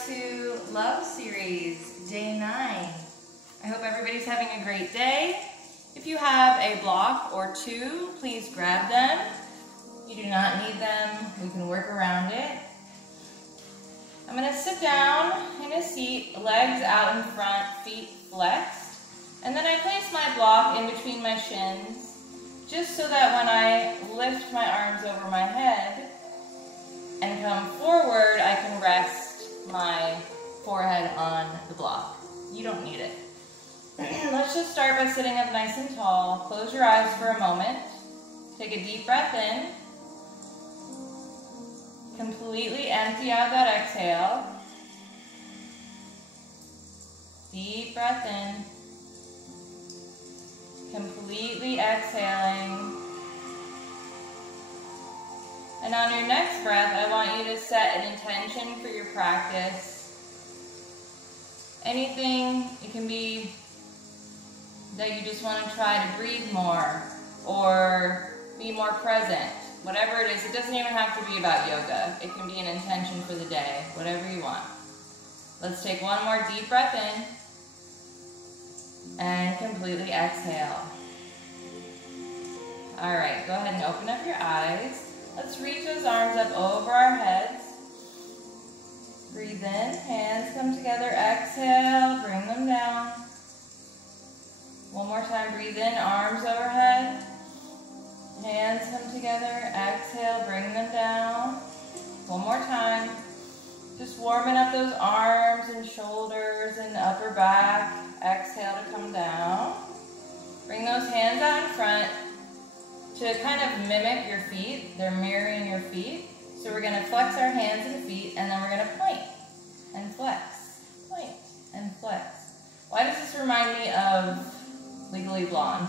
back to Love Series, day 9. I hope everybody's having a great day. If you have a block or two, please grab them. You do not need them. We can work around it. I'm going to sit down in a seat, legs out in front, feet flexed. And then I place my block in between my shins, just so that when I lift my arms over my head and come forward, I can rest my forehead on the block. You don't need it. Let's just start by sitting up nice and tall. Close your eyes for a moment. Take a deep breath in. Completely empty out that exhale. Deep breath in. Completely exhaling. And on your next breath, I want you to set an intention for your practice. Anything, it can be that you just want to try to breathe more or be more present. Whatever it is, it doesn't even have to be about yoga. It can be an intention for the day, whatever you want. Let's take one more deep breath in and completely exhale. All right, go ahead and open up your eyes. Let's reach those arms up over our heads. Breathe in, hands come together, exhale, bring them down. One more time, breathe in, arms overhead. Hands come together, exhale, bring them down. One more time. Just warming up those arms and shoulders and upper back. Exhale to come down. Bring those hands out in front to kind of mimic your feet. They're mirroring your feet. So we're going to flex our hands and feet, and then we're going to point and flex. Point and flex. Why does this remind me of Legally Blonde?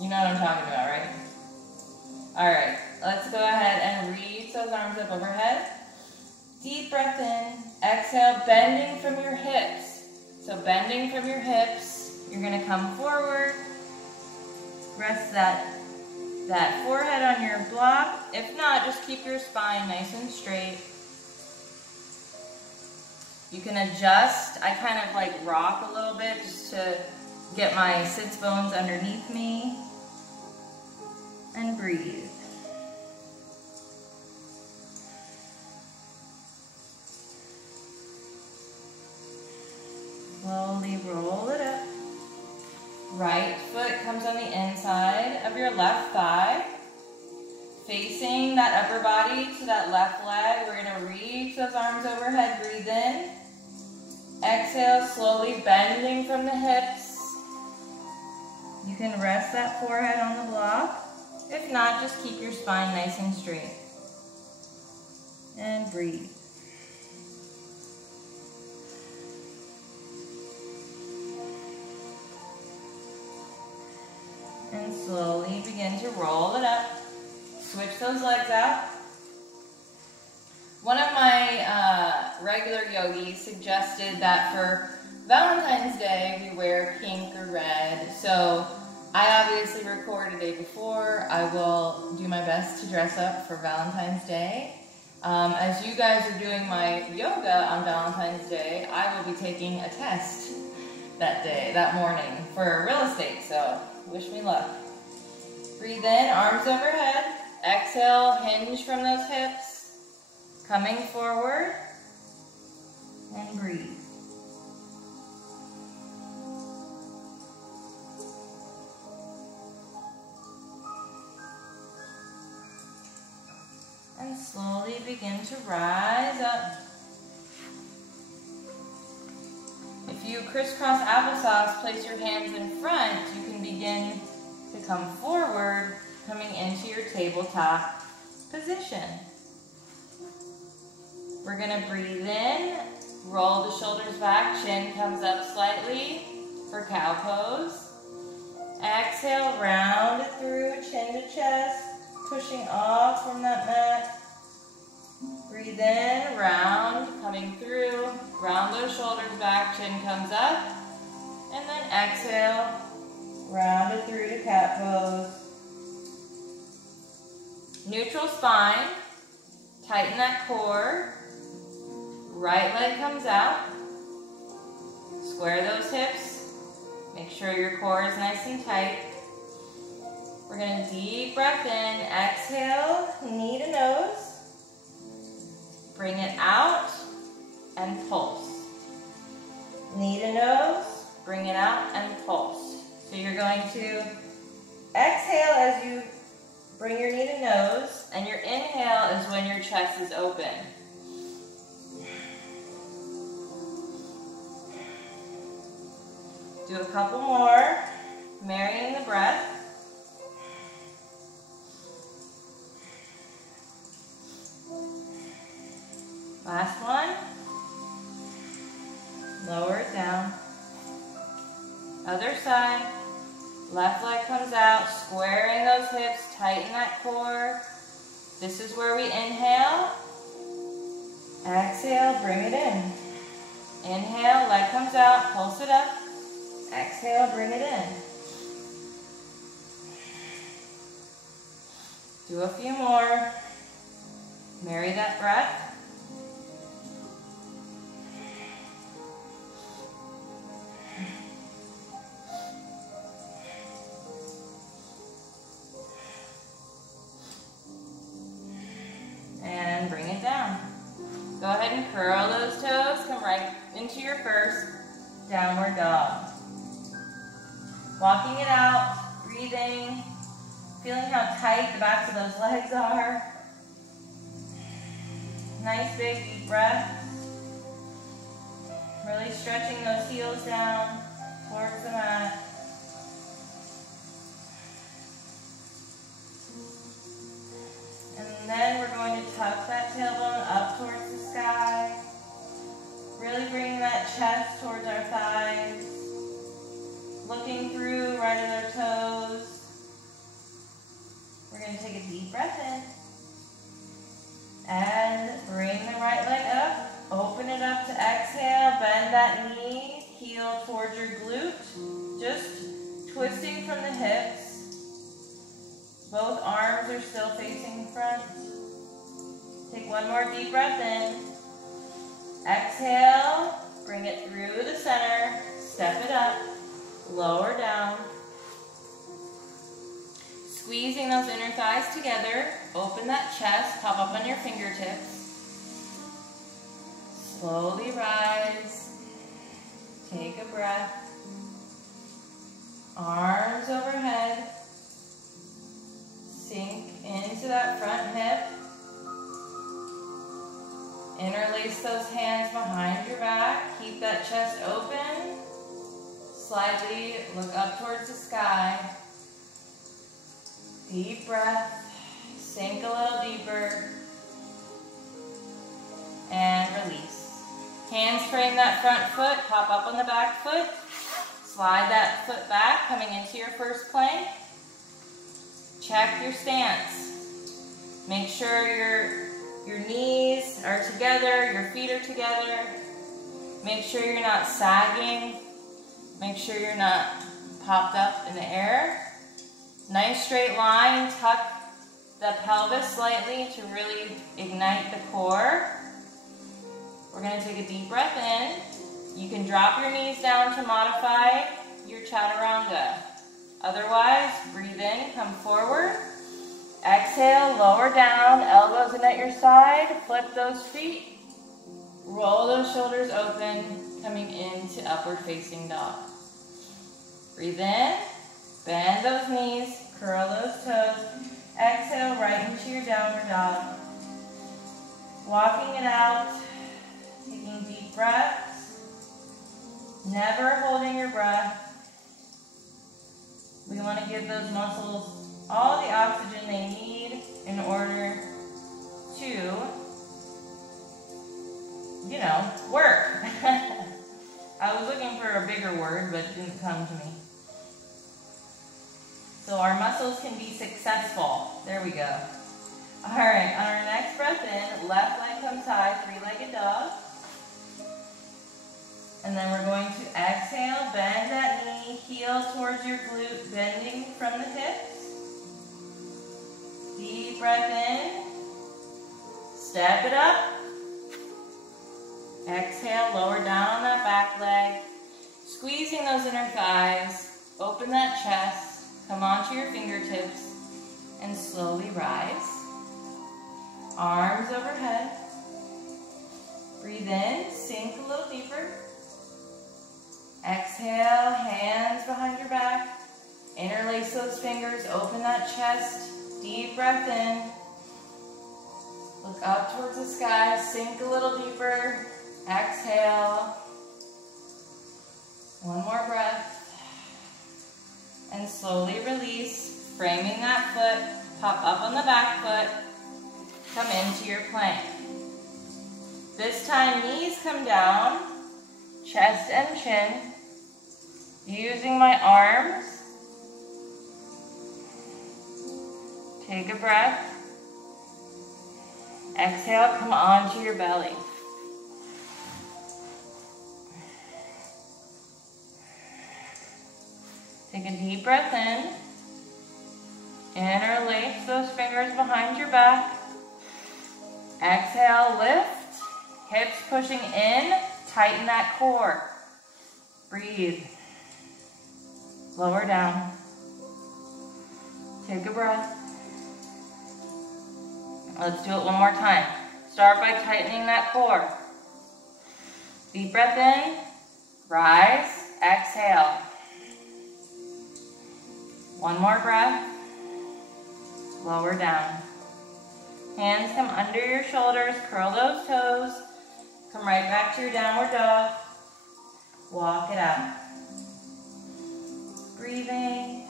You know what I'm talking about, right? All right, let's go ahead and reach those arms up overhead. Deep breath in. Exhale, bending from your hips. So bending from your hips, you're going to come forward. Rest that forehead on your block. If not, just keep your spine nice and straight. You can adjust. I kind of like rock a little bit just to get my sits bones underneath me. And breathe. Slowly roll it up. Right foot comes on the inside of your left thigh. Facing that upper body to that left leg. We're going to reach those arms overhead. Breathe in. Exhale, slowly bending from the hips. You can rest that forehead on the block. If not, just keep your spine nice and straight. And breathe. And slowly begin to roll it up. Switch those legs out. One of my regular yogis suggested that for Valentine's Day we wear pink or red. So I obviously record a day before. I will do my best to dress up for Valentine's Day. As you guys are doing my yoga on Valentine's Day, I will be taking a test that morning for real estate. So wish me luck. Breathe in, arms overhead. Exhale, hinge from those hips. Coming forward. And breathe. And slowly begin to rise up. If you crisscross applesauce, place your hands in front, you can begin to come forward, coming into your tabletop position. We're going to breathe in, roll the shoulders back, chin comes up slightly for cow pose. Exhale, round it through, chin to chest. Pushing off from that mat. Breathe in, round, coming through. Round those shoulders back, chin comes up. And then exhale, round it through to cat pose. Neutral spine. Tighten that core. Right leg comes out. Square those hips. Make sure your core is nice and tight. We're going to deep breath in. Exhale, knee to nose. Bring it out and pulse. Knee to nose, bring it out and pulse. So you're going to exhale as you bring your knee to nose, and your inhale is when your chest is open. Do a couple more, marrying the breath. Last one. Lower it down. Other side. Left leg comes out, squaring those hips, tighten that core. This is where we inhale. Exhale, bring it in. Inhale, leg comes out, pulse it up. Exhale, bring it in. Do a few more. Marry that breath. And bring it down. Go ahead and curl those toes. Come right into your first downward dog. Walking it out, breathing, feeling how tight the backs of those legs are. Nice big deep breath. Really stretching those heels down towards the mat. And then we're going to tuck that tailbone up towards the sky. Really bringing that chest towards our thighs. Looking through right at our toes. We're going to take a deep breath in. And bring the right leg up. Open it up to exhale. Bend that knee. Heel towards your glute. Just twisting from the hips. Both arms are still facing front. Take one more deep breath in. Exhale. Bring it through the center. Step it up. Lower down. Squeezing those inner thighs together. Open that chest. Pop up on your fingertips. Slowly rise. Take a breath. Arms overhead. Sink into that front hip. Interlace those hands behind your back. Keep that chest open. Slightly look up towards the sky. Deep breath. Sink a little deeper. And release. Hands frame that front foot. Pop up on the back foot. Slide that foot back, coming into your first plank. Check your stance. Make sure your knees are together, your feet are together. Make sure you're not sagging. Make sure you're not popped up in the air. Nice straight line. Tuck the pelvis slightly to really ignite the core. We're going to take a deep breath in. You can drop your knees down to modify your chaturanga. Otherwise, breathe in, come forward. Exhale, lower down, elbows in at your side. Flip those feet. Roll those shoulders open, coming into upward facing dog. Breathe in, bend those knees, curl those toes. Exhale, right into your downward dog. Walking it out, taking deep breaths. Never holding your breath. We want to give those muscles all the oxygen they need in order to, work. I was looking for a bigger word, but it didn't come to me. So our muscles can be successful. There we go. All right, on our next breath in, left leg comes high, three-legged dog. And then we're going to exhale, bend that knee, heel towards your glute, bending from the hips. Deep breath in. Step it up. Exhale, lower down that back leg. Squeezing those inner thighs. Open that chest. Come onto your fingertips and slowly rise. Arms overhead. Breathe in, sink a little deeper. Exhale, hands behind your back. Interlace those fingers, open that chest. Deep breath in. Look up towards the sky, sink a little deeper. Exhale. One more breath. And slowly release, framing that foot. Pop up on the back foot. Come into your plank. This time, knees come down, chest and chin. Using my arms. Take a breath. Exhale, come onto your belly. Take a deep breath in. Interlace those fingers behind your back. Exhale, lift. Hips pushing in, tighten that core. Breathe. Lower down. Take a breath. Let's do it one more time. Start by tightening that core. Deep breath in, rise, exhale. One more breath, lower down. Hands come under your shoulders, curl those toes. Come right back to your downward dog. Walk it out. Breathing.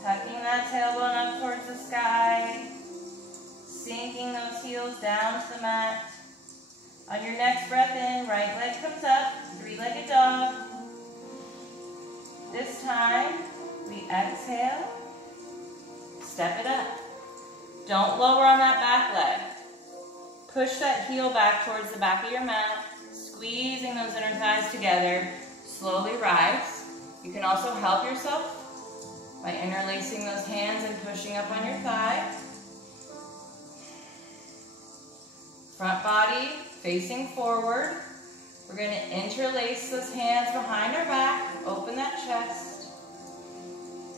Tucking that tailbone up towards the sky. Sinking those heels down to the mat. On your next breath in, right leg comes up, three-legged dog. This time, we exhale, step it up. Don't lower on that back leg. Push that heel back towards the back of your mat, squeezing those inner thighs together. Slowly rise. You can also help yourself by interlacing those hands and pushing up on your thigh. Front body facing forward. We're going to interlace those hands behind our back. Open that chest.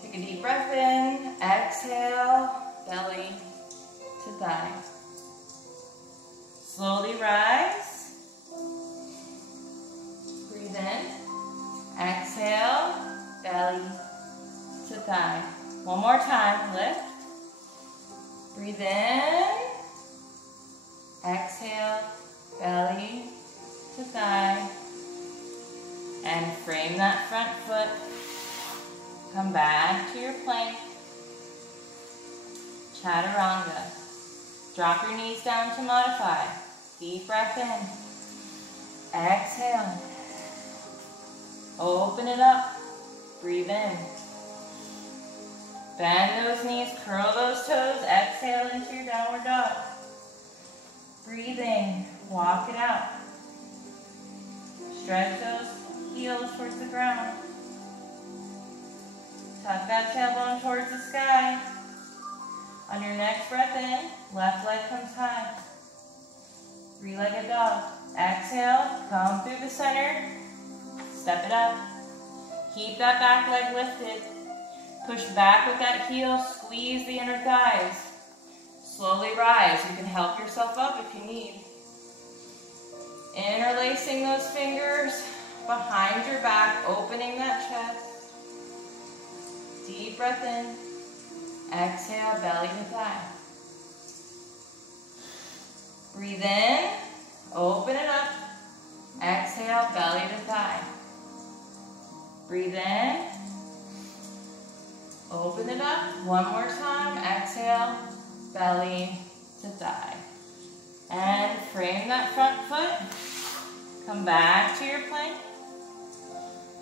Take a deep breath in. Exhale, belly to thigh. Slowly rise. Breathe in. Exhale, belly to thigh. One more time, lift. Breathe in. Exhale, belly to thigh. And frame that front foot. Come back to your plank. Chaturanga. Drop your knees down to modify. Deep breath in. Exhale. Open it up. Breathe in. Bend those knees, curl those toes. Exhale into your downward dog. Breathing. Walk it out. Stretch those heels towards the ground. Tuck that tailbone towards the sky. On your next breath in, left leg comes high. Three-legged dog. Exhale, come through the center. Step it up. Keep that back leg lifted. Push back with that heel, squeeze the inner thighs. Slowly rise. You can help yourself up if you need. Interlacing those fingers behind your back, opening that chest. Deep breath in. Exhale, belly to thigh. Breathe in. Open it up. Exhale, belly to thigh. Breathe in. Open it up. One more time. Exhale, belly to thigh. And frame that front foot. Come back to your plank.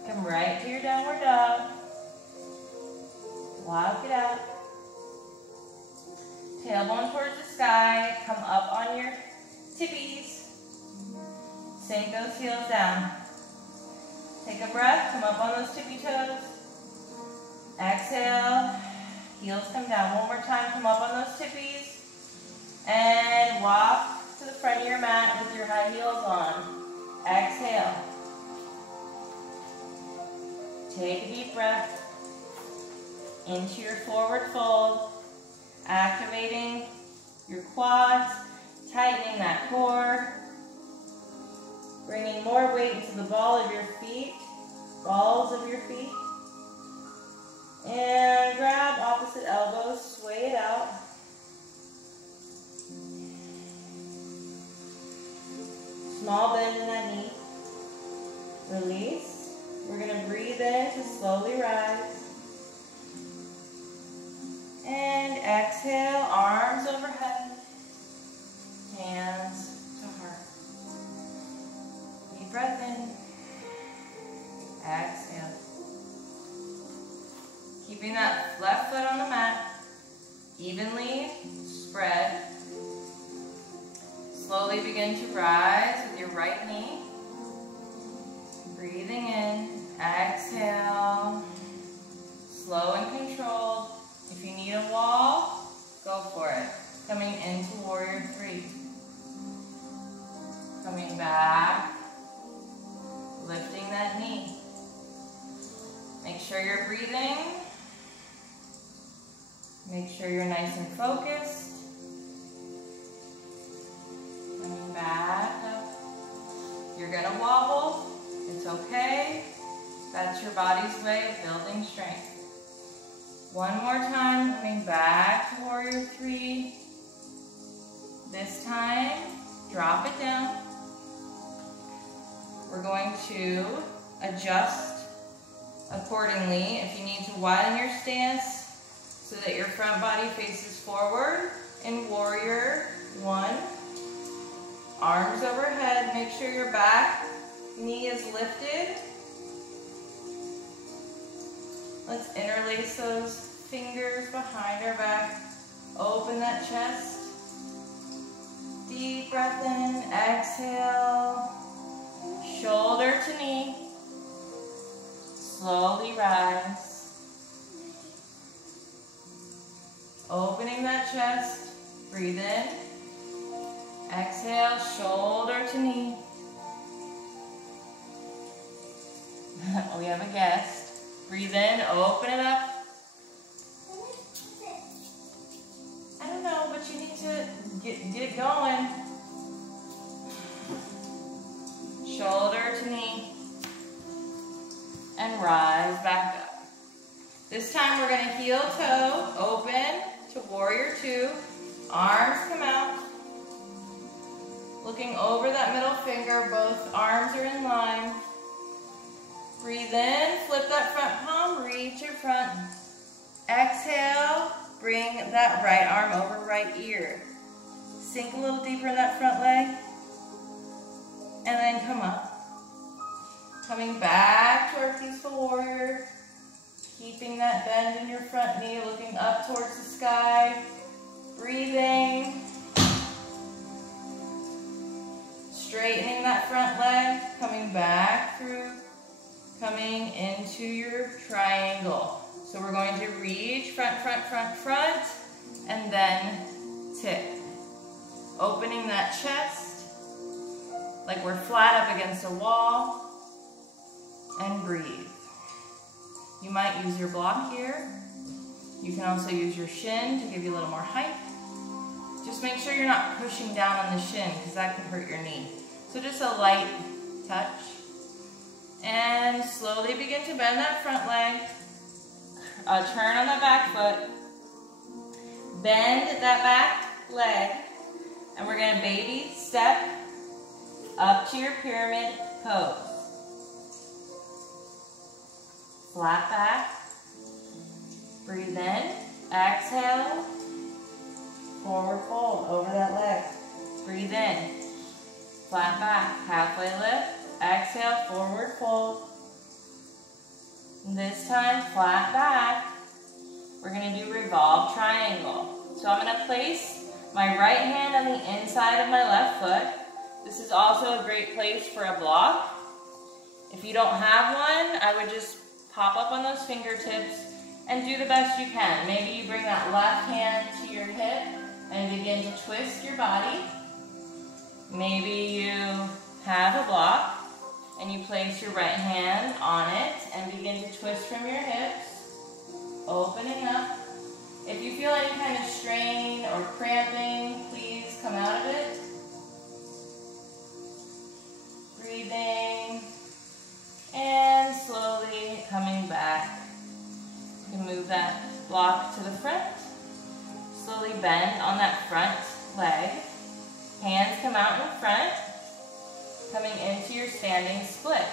Come right to your downward dog. Walk it out. Tailbone towards the sky. Come up on your tippies. Sink those heels down. Take a breath. Come up on those tippy toes. Exhale. Heels come down. One more time. Come up on those tippies. And walk front of your mat with your high heels on. Exhale. Take a deep breath into your forward fold, activating your quads, tightening that core, bringing more weight into the balls of your feet, and grab opposite elbows, sway it out. Small bend in that knee. Release. We're going to breathe in to slowly rise. And exhale, arms overhead, hands to heart. Deep breath in. Exhale. Keeping that left foot on the mat, evenly spread. Slowly begin to rise with your right knee. Breathing in, exhale. Slow and controlled. If you need a wall, go for it. Coming into warrior three. Coming back, lifting that knee. Make sure you're breathing. Make sure you're nice and focused. Coming back up. You're gonna wobble. It's okay. That's your body's way of building strength. One more time, coming back to warrior three. This time, drop it down. We're going to adjust accordingly. If you need to widen your stance so that your front body faces forward in warrior one. Arms overhead, make sure your back knee is lifted. Let's interlace those fingers behind our back. Open that chest. Deep breath in, exhale. Shoulder to knee. Slowly rise. Opening that chest. Breathe in. Exhale, shoulder to knee. We have a guest. Breathe in, open it up. I don't know, but you need to get it going. Shoulder to knee. And rise back up. This time we're going to heel toe, open to warrior two. Arms come out. Looking over that middle finger, both arms are in line. Breathe in, flip that front palm, reach your front. Exhale, bring that right arm over right ear. Sink a little deeper in that front leg. And then come up. Coming back to our peaceful warrior. Keeping that bend in your front knee, looking up towards the sky. Breathing. Straightening that front leg, coming back through, coming into your triangle. So we're going to reach front, front, front, front, and then tip. Opening that chest, like we're flat up against a wall, and breathe. You might use your block here. You can also use your shin to give you a little more height. Just make sure you're not pushing down on the shin because that can hurt your knee. So just a light touch. And slowly begin to bend that front leg. Turn on that back foot. Bend that back leg. And we're going to baby step up to your pyramid pose. Flat back. Breathe in. Exhale. Forward fold over that leg. Breathe in. Flat back. Halfway lift. Exhale. Forward fold. This time, flat back. We're going to do revolve triangle. So I'm going to place my right hand on the inside of my left foot. This is also a great place for a block. If you don't have one, I would just pop up on those fingertips and do the best you can. Maybe you bring that left hand to your hip and begin to twist your body. Maybe you have a block and you place your right hand on it and begin to twist from your hips, opening up. If you feel any kind of strain or cramping, please come out of it. Breathing and slowly coming back. You can move that block to the front. Slowly bend on that front leg. Hands come out in front, coming into your standing split.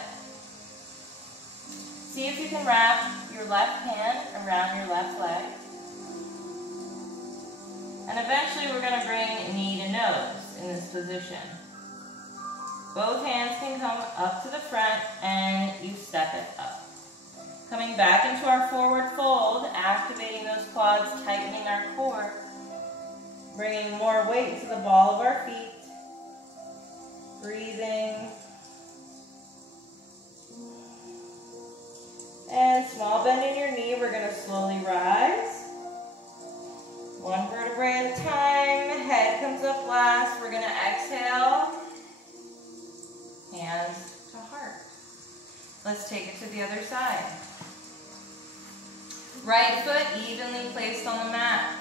See if you can wrap your left hand around your left leg. And eventually we're going to bring knee to nose in this position. Both hands can come up to the front and you step it up. Coming back into our forward fold, activating those quads, tightening our core. Bringing more weight to the ball of our feet. Breathing. And small bend in your knee, we're going to slowly rise. One vertebrae at a time, head comes up last. We're going to exhale. Hands to heart. Let's take it to the other side. Right foot evenly placed on the mat.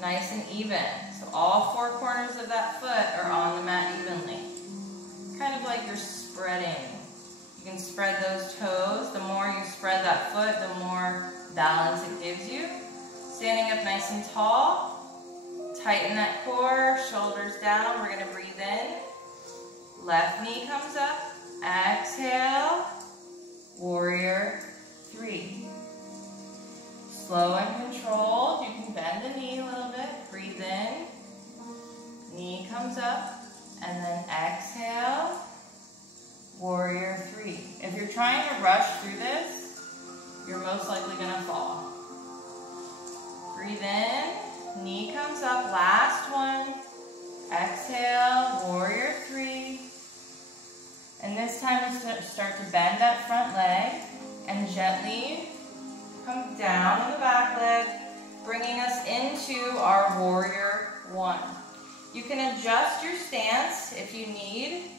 Nice and even. So all four corners of that foot are on the mat evenly. Kind of like you're spreading. You can spread those toes. The more you spread that foot, the more balance it gives you. Standing up nice and tall. Tighten that core, shoulders down. We're going to breathe in. Left knee comes up. Exhale. Warrior 3. Slow and controlled. You can bend the knee a little bit. Breathe in. Knee comes up. And then exhale. Warrior 3. If you're trying to rush through this, you're most likely going to fall. Breathe in. Knee comes up. Last one. Exhale. Warrior 3. And this time we start to bend that front leg and gently come down on the back leg, bringing us into our Warrior 1. You can adjust your stance if you need.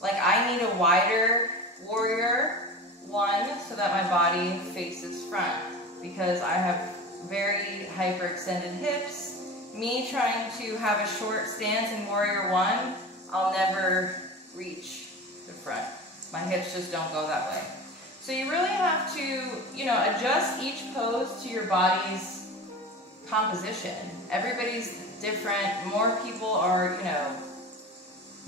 Like I need a wider Warrior 1 so that my body faces front because I have very hyperextended hips. Me trying to have a short stance in Warrior 1, I'll never reach the front. My hips just don't go that way. So you really have to, adjust each pose to your body's composition. Everybody's different. More people are,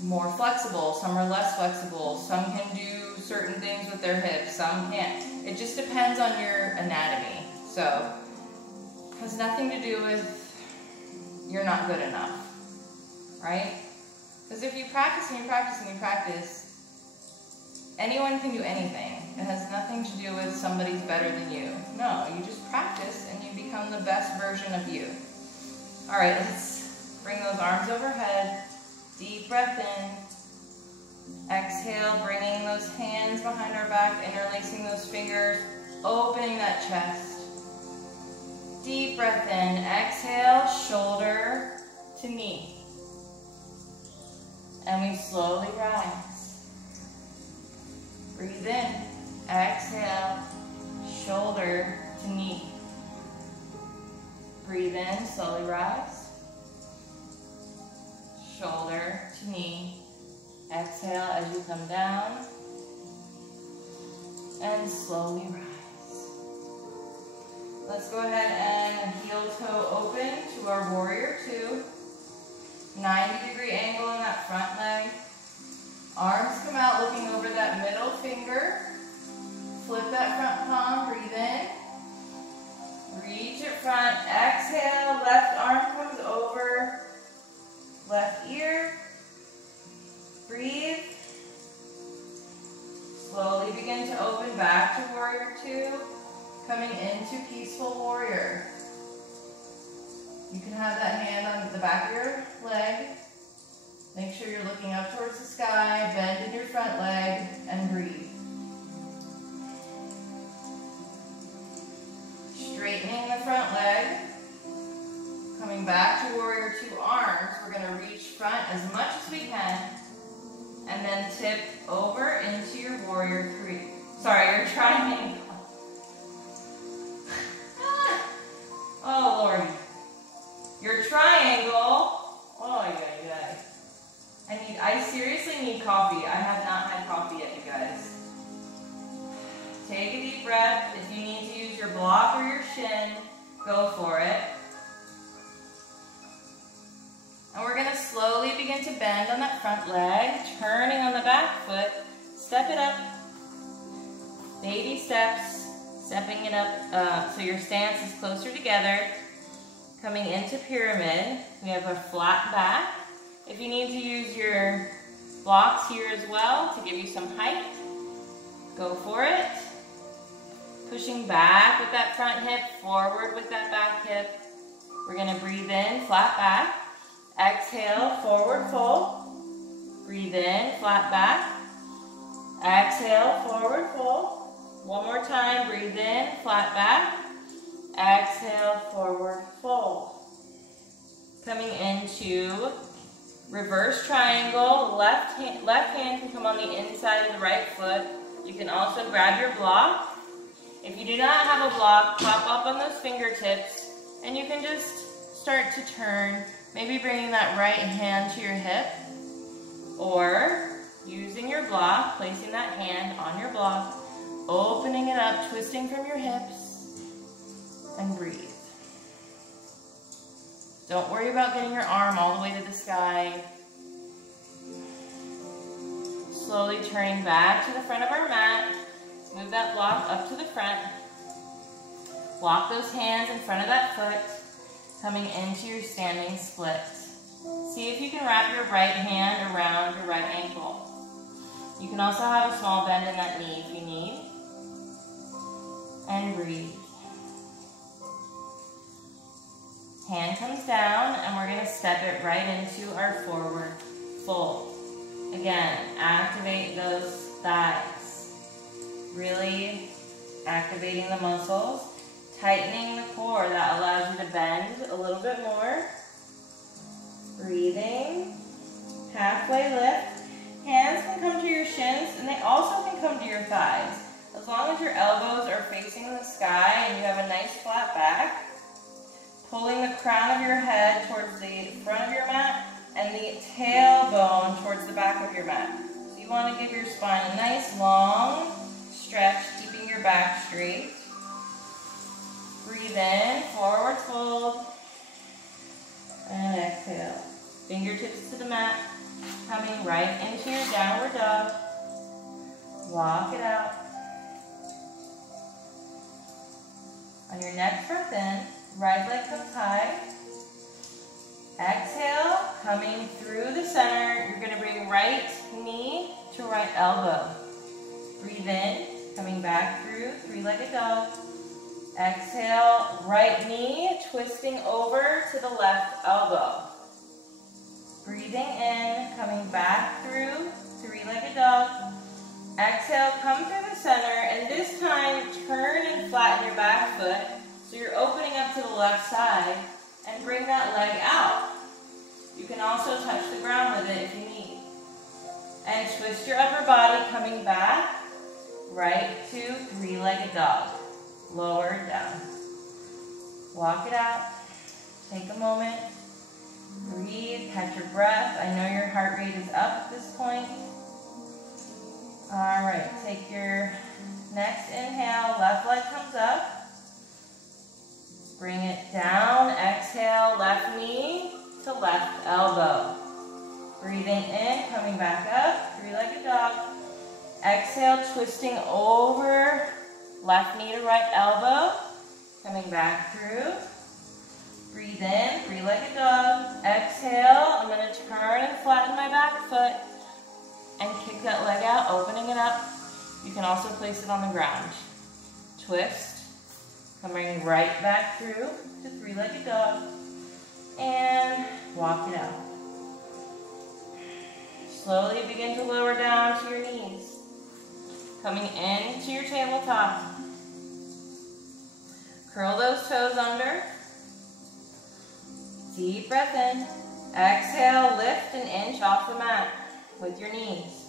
more flexible. Some are less flexible. Some can do certain things with their hips. Some can't. It just depends on your anatomy. So it has nothing to do with you're not good enough, right? Because if you practice and you practice and you practice, anyone can do anything. It has nothing to do with somebody's better than you. No, you just practice and you become the best version of you. All right, let's bring those arms overhead. Deep breath in. Exhale, bringing those hands behind our back, interlacing those fingers, opening that chest. Deep breath in. Exhale, shoulder to knee. And we slowly rise. Breathe in. Exhale, shoulder to knee. Breathe in, slowly rise. Shoulder to knee. Exhale as you come down. And slowly rise. Let's go ahead and heel toe open to our Warrior 2. 90-degree angle in that front leg. Arms come out looking over that middle finger. Flip that front palm, breathe in. Reach it front, exhale, left arm comes over, left ear. Breathe. Slowly begin to open back to Warrior 2, coming into Peaceful Warrior. You can have that hand on the back of your leg. Make sure you're looking up towards the sky, bend in your front leg, and breathe. Straightening the front leg. Coming back to Warrior 2 arms, we're going to reach front as much as we can. And then tip over into your warrior three. Sorry, your triangle. Oh, Lord. Your triangle. Oh, yeah. I seriously need coffee. I have not had coffee yet, you guys. Take a deep breath. If you need to use your block or your shin, go for it. And we're going to slowly begin to bend on that front leg, turning on the back foot. Step it up. Baby steps, stepping it up so your stance is closer together. Coming into pyramid, we have a flat back. If you need to use your blocks here as well to give you some height, go for it. Pushing back with that front hip, forward with that back hip. We're going to breathe in, flat back. Exhale, forward fold. Breathe in, flat back. Exhale, forward fold. One more time, breathe in, flat back. Exhale, forward fold. Coming into reverse triangle. Left hand can come on the inside of the right foot. You can also grab your block. If you do not have a block, pop up on those fingertips and you can just start to turn, maybe bringing that right hand to your hip or using your block, placing that hand on your block, opening it up, twisting from your hips, and breathe. Don't worry about getting your arm all the way to the sky. Slowly turning back to the front of our mat. Move that block up to the front. Walk those hands in front of that foot, coming into your standing split. See if you can wrap your right hand around your right ankle. You can also have a small bend in that knee if you need. And breathe. Hand comes down and we're going to step it right into our forward fold. Again, activate those thighs. Really activating the muscles. Tightening the core. That allows you to bend a little bit more. Breathing. Halfway lift. Hands can come to your shins and they also can come to your thighs. As long as your elbows are facing the sky and you have a nice flat back, pulling the crown of your head towards the front of your mat and the tailbone towards the back of your mat. So you want to give your spine a nice long stretch, keeping your back straight. Breathe in, forward fold, and exhale. Fingertips to the mat, coming right into your downward dog. Walk it out. On your next breath in, right leg comes high. Exhale, coming through the center. You're going to bring right knee to right elbow. Breathe in, coming back through, three-legged dog. Exhale, right knee, twisting over to the left elbow. Breathing in, coming back through, three-legged dog. Exhale, come through the center, and this time turn and flatten your back foot so you're opening up to the left side and bring that leg out. You can also touch the ground with it if you need. And twist your upper body coming back right to three-legged dog. Lower down. Walk it out. Take a moment. Breathe, catch your breath. I know your heart rate is up at this point. All right, take your next inhale, left leg comes up. Bring it down, exhale, left knee to left elbow. Breathing in, coming back up, three-legged dog. Exhale, twisting over, left knee to right elbow. Coming back through. Breathe in, three-legged dog. Exhale, I'm going to turn and flatten my back foot and kick that leg out, opening it up. You can also place it on the ground. Twist, coming right back through to three-legged dog, and walk it out. Slowly begin to lower down to your knees, coming into your tabletop. Curl those toes under. Deep breath in. Exhale, lift an inch off the mat with your knees.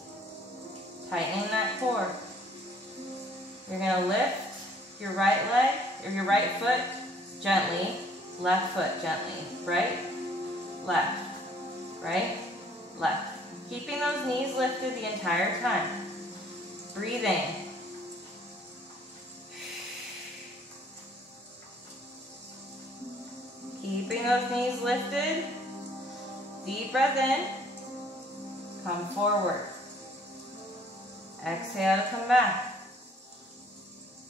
tightening that core. You're going to lift your right leg, or your right foot gently, left foot gently. Right, left, right, left. Keeping those knees lifted the entire time. Breathing. Keeping those knees lifted. Deep breath in. Come forward. Exhale to come back.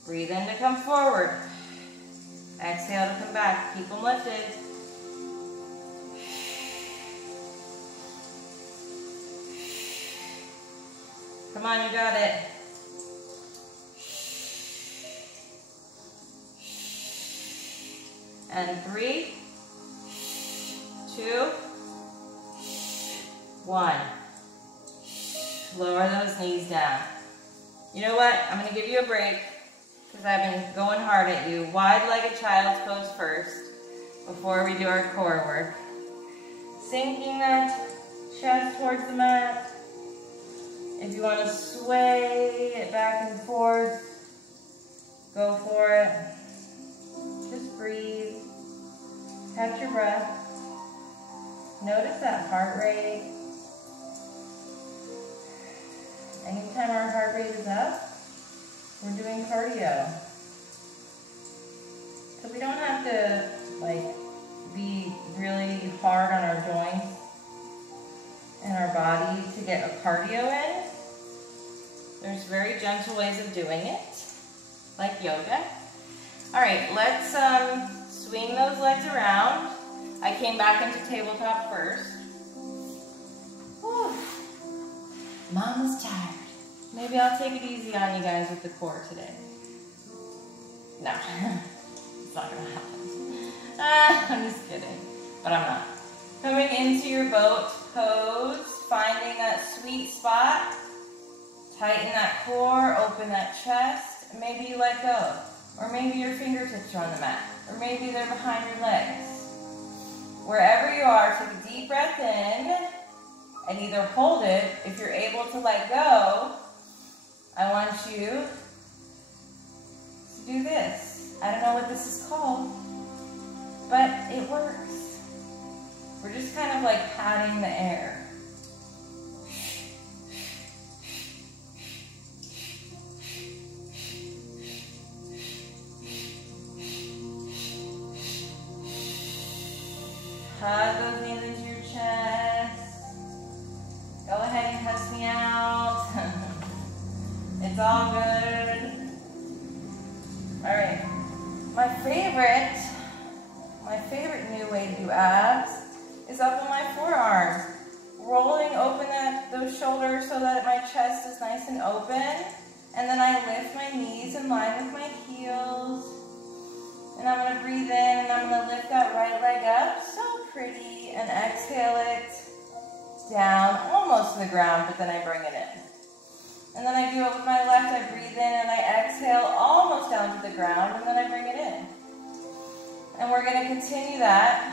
Breathe in to come forward. Exhale to come back. Keep them lifted. Come on, you got it. And 3, 2, 1. Lower those knees down. You know what? I'm going to give you a break because I've been going hard at you. Wide-legged child's pose first before we do our core work. Sinking that chest towards the mat. If you want to sway it back and forth, go for it. Just breathe. Catch your breath. Notice that heart rate. Anytime our heart rate is up, we're doing cardio. So we don't have to be really hard on our joints and our body to get a cardio in. There's very gentle ways of doing it, like yoga. All right, let's swing those legs around. I came back into tabletop first. Whew. Mama's tired. Maybe I'll take it easy on you guys with the core today. No, it's not gonna happen. I'm just kidding, but I'm not. Coming into your boat pose, finding that sweet spot. Tighten that core, open that chest. Maybe you let go. Or maybe your fingertips are on the mat. Or maybe they're behind your legs. Wherever you are, take a deep breath in and either hold it. If you're able to let go, I want you to do this. I don't know what this is called, but it works. We're just kind of like patting the air. Hug those knees into your chest. Go ahead and cuss me out. It's all good. All right. My favorite new way to do abs is up on my forearms. Rolling open those shoulders so that my chest is nice and open. And then I lift my knees in line with my heels. And I'm going to breathe in and I'm going to lift that right leg up. So pretty. And exhale it down almost to the ground, but then I bring it in. And then I do it with my left. I breathe in and I exhale almost down to the ground, and then I bring it in. And we're going to continue that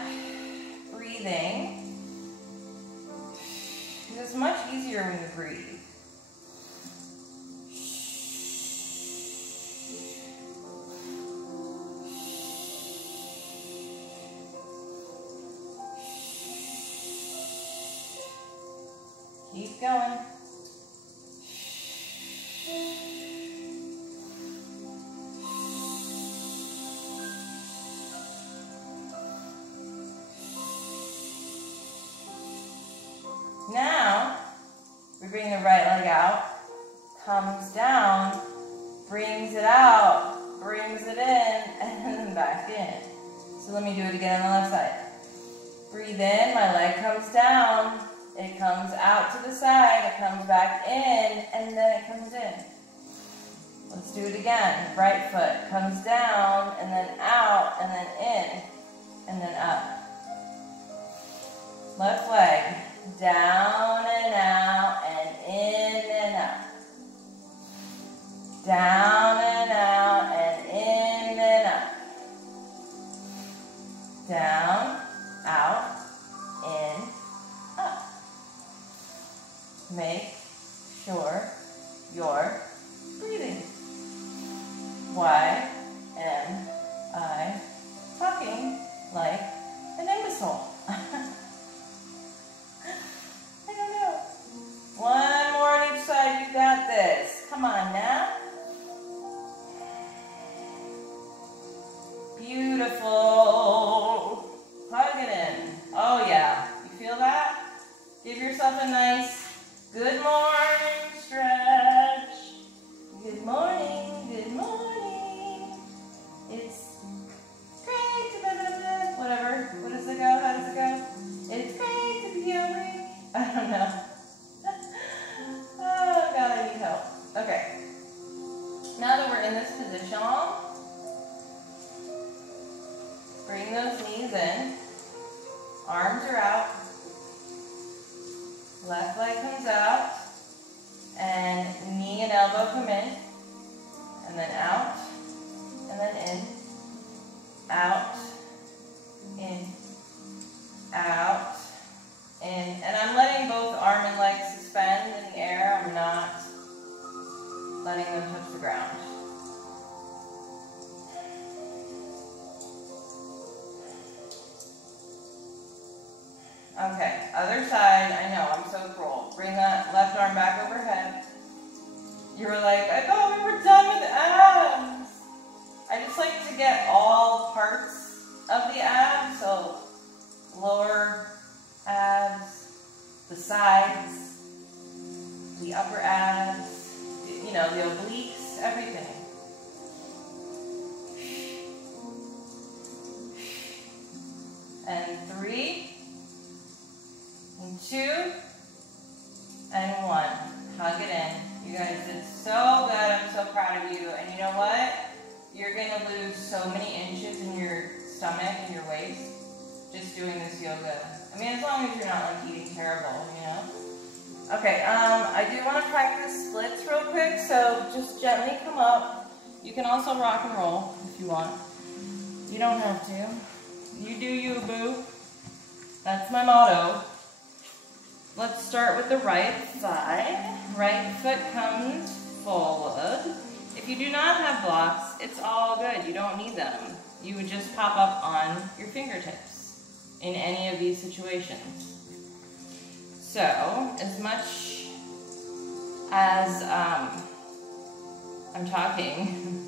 breathing. It's much easier when you breathe. Keep going. Now, we bring the right leg out, comes down, brings it out, brings it in, and then back in. So let me do it again on the left side. Breathe in, my leg comes down, it comes out to the side, it comes back in, and then it comes in. Let's do it again. Right foot comes down, and then out, and then in, and then up. Left leg, down and out, and in and up. Down and out, and in and up. Down, out, in, up. Make sure your breathing. Why am I talking like an imbecile? I don't know. One more on each side. You got this. Come on now. Beautiful. Hug it in. Oh yeah. You feel that? Give yourself a nice good morning stretch. Good morning. Good morning. It's great to whatever. What does it go? How does it go? It's great to be awake. I don't know. Oh God, I need help. Okay. Now that we're in this position, bring those knees in. Arms are out. Left leg comes out. And knee and elbow come in. And then out. And then in. Out. In. Out. In. And I'm letting both arm and leg suspend in the air. I'm not letting them touch the ground. Okay, other side. I know, I'm so cruel. Bring that left arm back overhead. You were like, I thought we were done with abs. I just like to get all parts of the abs, so lower abs, the sides, the upper abs, you know, the obliques, everything. And 3, and 2, and 1. Hug it in. You guys did so good. I'm so proud of you. And you know what? You're going to lose so many inches in your stomach and your waist just doing this yoga. I mean, as long as you're not like eating terrible, you know? Okay, I do want to practice splits real quick, so just gently come up. You can also rock and roll if you want. You don't have to. You do you, boo. That's my motto. Let's start with the right side. Right foot comes forward. If you do not have blocks, it's all good. You don't need them. You would just pop up on your fingertips in any of these situations. So, as much as I'm talking,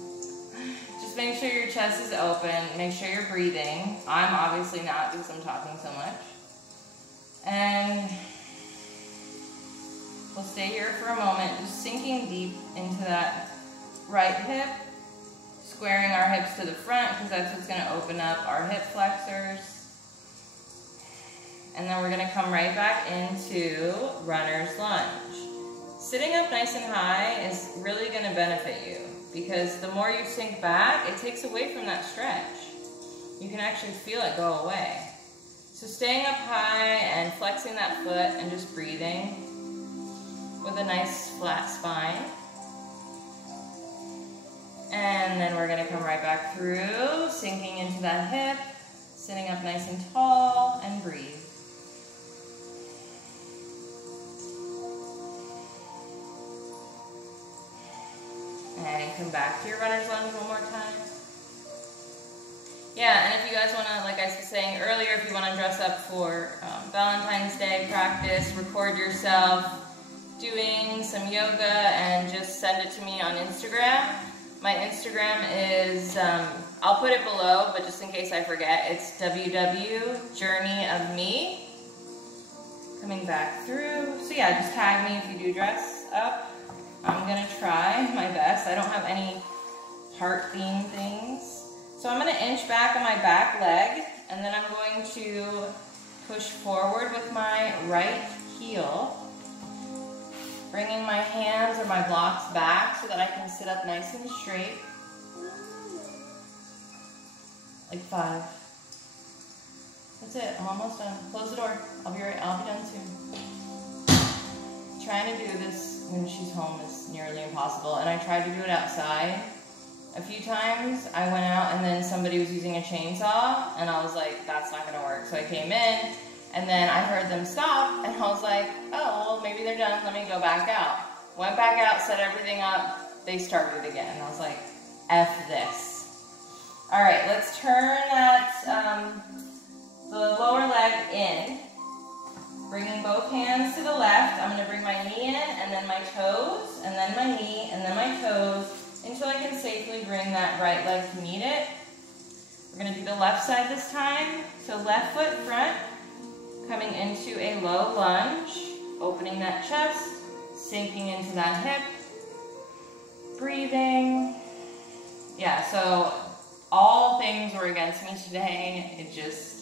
just make sure your chest is open. Make sure you're breathing. I'm obviously not because I'm talking so much. And we'll stay here for a moment, just sinking deep into that right hip, squaring our hips to the front because that's what's going to open up our hip flexors. And then we're going to come right back into runner's lunge. Sitting up nice and high is really going to benefit you because the more you sink back, it takes away from that stretch. You can actually feel it go away. So staying up high and flexing that foot and just breathing with a nice flat spine. And then we're going to come right back through, sinking into that hip, sitting up nice and tall, and breathe. And come back to your runner's lunge one more time. Yeah, and if you guys want to, like I was saying earlier, if you want to dress up for Valentine's Day practice, record yourself doing some yoga and just send it to me on Instagram. My Instagram is, I'll put it below, but just in case I forget, it's www.journeyofme. Coming back through. So yeah, just tag me if you do dress up. I'm going to try my best. I don't have any heart-themed things. So I'm going to inch back on my back leg, and then I'm going to push forward with my right heel, bringing my hands or my blocks back so that I can sit up nice and straight. Like 5. That's it. I'm almost done. Close the door. I'll be done soon. Trying to do this when she's home is nearly impossible, and I tried to do it outside a few times. I went out and then somebody was using a chainsaw, and I was like, that's not gonna work. So I came in, and then I heard them stop, and I was like, oh, well, maybe they're done. Let me go back out. went back out, set everything up, they started again. I was like, F this. All right, let's turn that, the lower leg in. Bringing both hands to the left. I'm going to bring my knee in, and then my toes, and then my knee, and then my toes, until I can safely bring that right leg to meet it. We're going to do the left side this time. So left foot front, coming into a low lunge, opening that chest, sinking into that hip, breathing. Yeah, so all things were against me today. It just,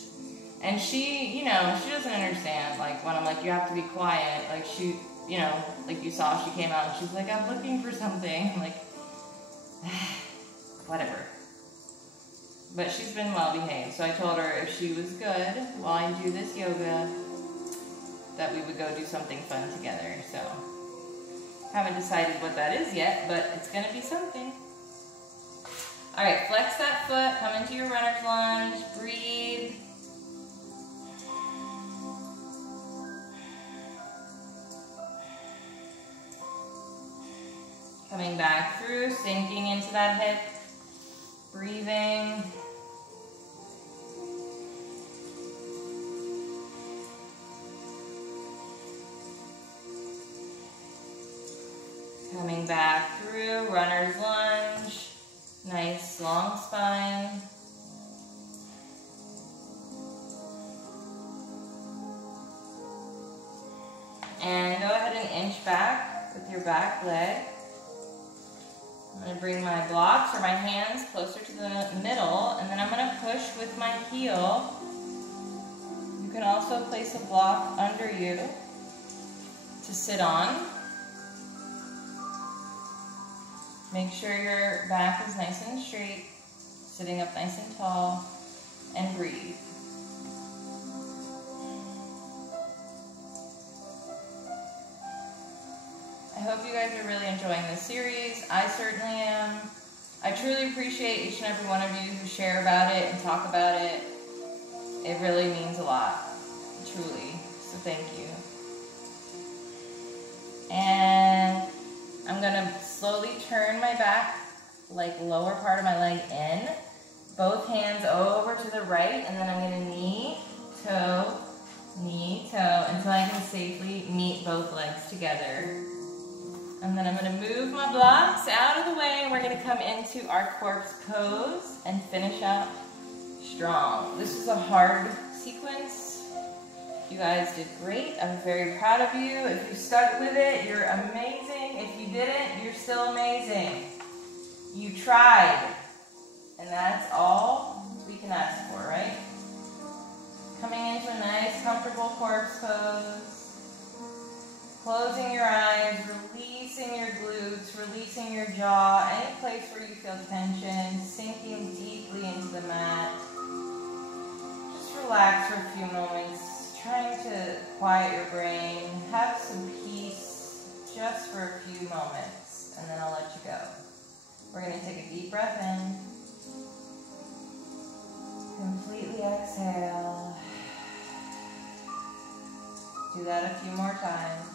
and she, you know, she doesn't understand, like, when I'm like, you have to be quiet, like, she, you know, like you saw, she came out and she's like, I'm looking for something. I'm like, whatever. But she's been well behaved, so I told her if she was good while I do this yoga, that we would go do something fun together. So, haven't decided what that is yet, but it's gonna be something. All right, flex that foot, come into your runner's lunge, breathe. Coming back through, sinking into that hip, breathing. Coming back through, runner's lunge, nice long spine. And go ahead and inch back with your back leg. I'm going to bring my blocks or my hands closer to the middle, and then I'm going to push with my heel. You can also place a block under you to sit on. Make sure your back is nice and straight, sitting up nice and tall, and breathe. I hope you guys are really enjoying this series. I certainly am. I truly appreciate each and every one of you who share about it and talk about it. It really means a lot, truly. So thank you. And I'm gonna slowly turn my back, like lower part of my leg in. Both hands over to the right, and then I'm gonna knee, toe, until I can safely meet both legs together. And then I'm going to move my blocks out of the way, and we're going to come into our corpse pose and finish out strong. This is a hard sequence. You guys did great. I'm very proud of you. If you stuck with it, you're amazing. If you didn't, you're still amazing. You tried. And that's all we can ask for, right? Coming into a nice, comfortable corpse pose. Closing your eyes, releasing your glutes, releasing your jaw, any place where you feel tension, sinking deeply into the mat. Just relax for a few moments, trying to quiet your brain, have some peace just for a few moments, and then I'll let you go. We're going to take a deep breath in, completely exhale. Do that a few more times.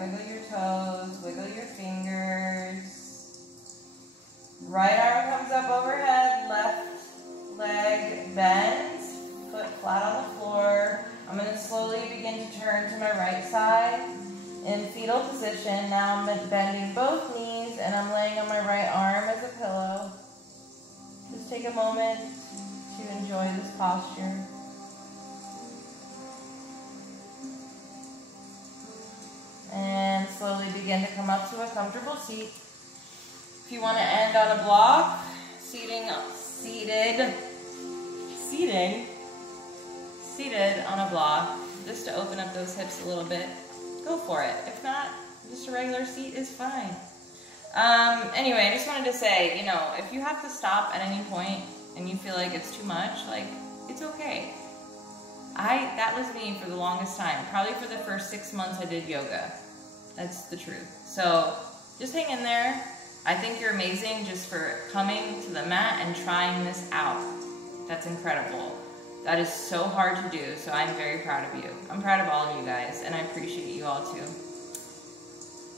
Wiggle your toes, wiggle your fingers. Right arm comes up overhead, left leg bends, foot flat on the floor. I'm going to slowly begin to turn to my right side in fetal position. Now I'm bending both knees and I'm laying on my right arm as a pillow. Just take a moment to enjoy this posture. And slowly begin to come up to a comfortable seat. If you want to end on a block, seated on a block, just to open up those hips a little bit, go for it. If not, just a regular seat is fine. Anyway, I just wanted to say, you know, if you have to stop at any point and you feel like it's too much, like, it's okay. That was me for the longest time. Probably for the first 6 months I did yoga. That's the truth. So just hang in there. I think you're amazing just for coming to the mat and trying this out. That's incredible. That is so hard to do, so I'm very proud of you. I'm proud of all of you guys, and I appreciate you all too.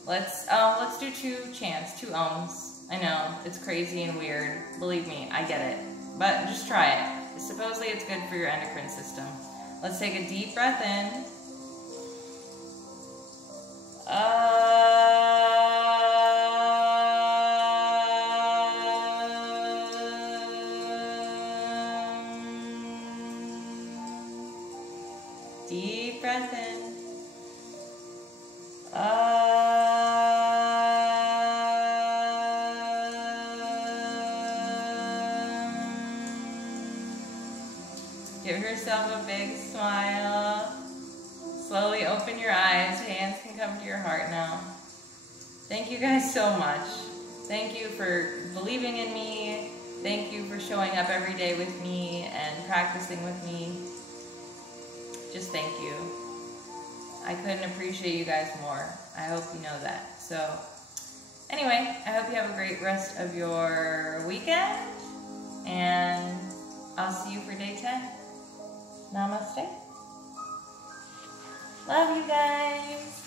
Let's do 2 chants, 2 ohms. I know, it's crazy and weird. Believe me, I get it. But just try it. Supposedly it's good for your endocrine system. Let's take a deep breath in. Deep breath in. Give yourself a big smile. Slowly open your eyes. Hands can come to your heart now. Thank you guys so much. Thank you for believing in me. Thank you for showing up every day with me and practicing with me. Just thank you. I couldn't appreciate you guys more. I hope you know that. So anyway, I hope you have a great rest of your weekend, and I'll see you for day 10. Namaste. Love you guys.